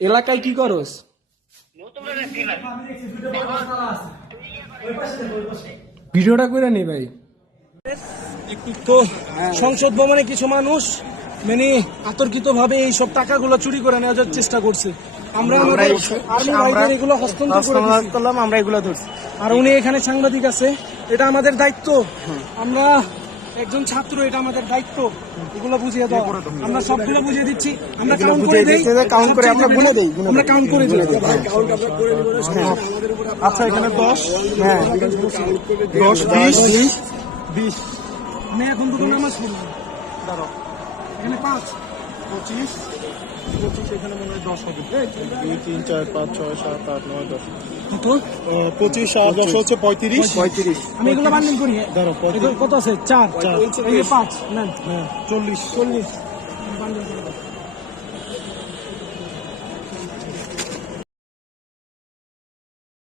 এলাকায় কি করস? ভিডিওটা করে নি ভাই। তো সংসদ ভবনে কিছু মানুষ মানে আতর্কিত ভাবে এইসব টাকাগুলো চুরি করে নেওয়ার চেষ্টা করছে। আমরা এগুলো হস্তান্তর করলাম, আমরা এগুলো ধরছি। আর উনি এখানে সাংবাদিক আছে, এটা আমাদের দায়িত্ব। আমরা একজন ছাত্র, এটা আমাদের দায়িত্ব এগুলো বুঝিয়ে দাও। আমরা সবগুলো বুঝিয়ে দিচ্ছি, আমরা কাউন্ট করে দেই, কাউন্ট করে আমরা গুনে দেই, আমরা কাউন্ট করে দিই। আচ্ছা এখানে 10, হ্যাঁ 10 20 আমি এখন দুটো নামাজ পড়লাম। দাঁড়াও, এখানে 5 25 এখানে মনে হয় 10 হবে। 2 3 4 5 6 7 8 9 10 কত? 25 আর 10 হচ্ছে 35। আমি এগুলো বান্ডিল করি। দাঁড়াও, কত আছে? 4 এই 5 না, হ্যাঁ 40 বান্ডিল করে দাও।